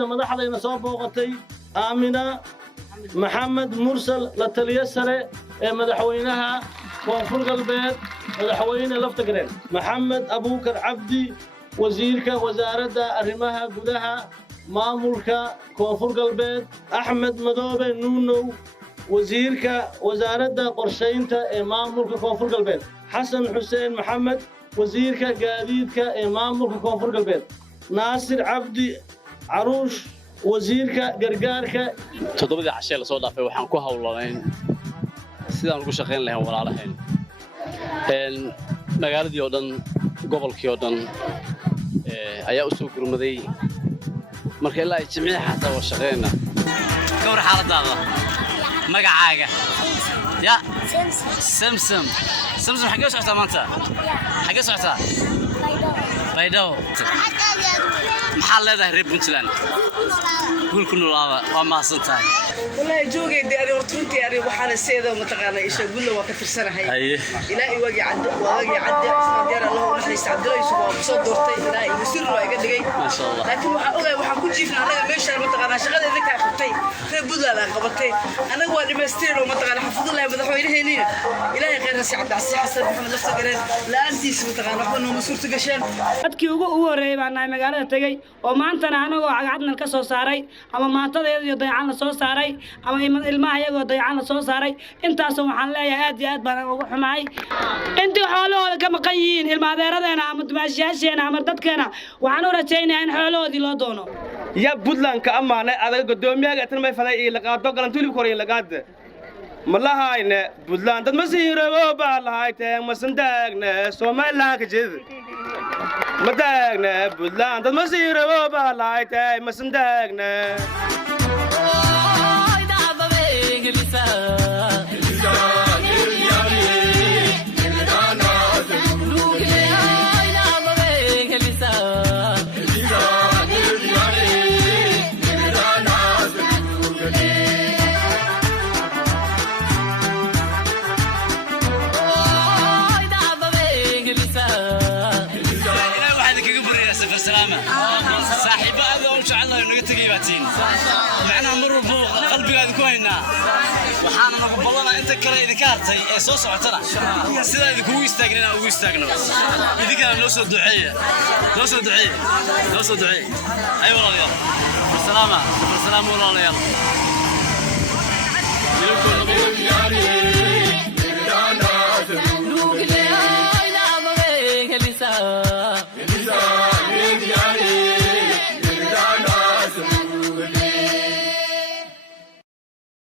martida madaxdayna soo booqatay aamina maxamed mursal la taliye sare ee madaxweynaha koonfur galbeed madaxweyne laftagreen maxamed abuukar cabdi wasiirka wasaaradda arrimaha gudaha maamulka koonfur galbeed axmed madoobe nuunow wasiirka wasaaradda qorshaynta ee maamulka koonfur galbeed xasan xuseen maxamed wasiirka gaadiidka ee maamulka koonfur galbeed naasir cabdi caruush wasiirka gargaarka toddobadii cashee la soo dhaafay waxaan ku hawlanayn sidaan ugu shaqayn lahayn walaalahayn magaaladii oo dhan gobolkii oo dhan ayaa u soo gurmaday marka ilaa ay jimcihi xataa waa shaqaynayna ka war xaaladaada magacaaga ya samsam samsam xagee socotaa maanta xagee socotaa baydhabo maxaa leedahay reer puntland guulku noolaada waa mahadsan tahay والله جوجي دي أنا ورطنتي أنا وحنا السيدة ومتقانا إيش أقول له وقت السنة هاي إلهي واجي عد إسمع ديار الله ونحن يستعدوا يسووا بصوت دورتي إلهي يصير له يقدر جاي ما شاء الله لكن وحكون جيفنا على ماشي أنا متقانا شغلة ذيك أخذتي في بدلا لا قبضتي أنا هو اللي مستير ومتقانا حفظ الله بدحوا إلهي هنا إلهي غير نسي عبد العزيز حسن محمد لفت قرين لا أنتي متقانا حنا مسؤول تجشان أتكي هو رهيب عنا مقالة تجي وما أنت أنا وعدنا الكسر ساري أما ما تضيع يضيعنا صوص ساري ama ilmaha iyagoo dayacana soo saaray intaasoo waxaan leeyahay aad iyo aad baan ugu xumahay intii xoolahooda ka maqan yihiin ilma adeeradeena ama dumaashiyaasheena ama dadkeena waxaan u rajaynayaa in xoolahoodii loo doono ya Puntland ka amaanay adaga gudoomiyaha tan may faday ila qaado galan tulib koray la qaad malahayna Puntland dad masiirabo baa lahaaytay ma sandaagna Soomaaliland ka jeed madaagna Puntland dad masiirabo baa lahaaytay ma sandaagna صاحبة هذا وش الله إنه تجيباتين معنا مر فوق قلبي هذا كوينا وحنا نقبلنا أنت كلا ذكرتي أساس عتنا سيدا إذا كوي استجنا أو استجنا إذا كان نوصل دعية نوصل دعية نوصل دعية أي والله يلا بالسلامة بالسلامة والله يلا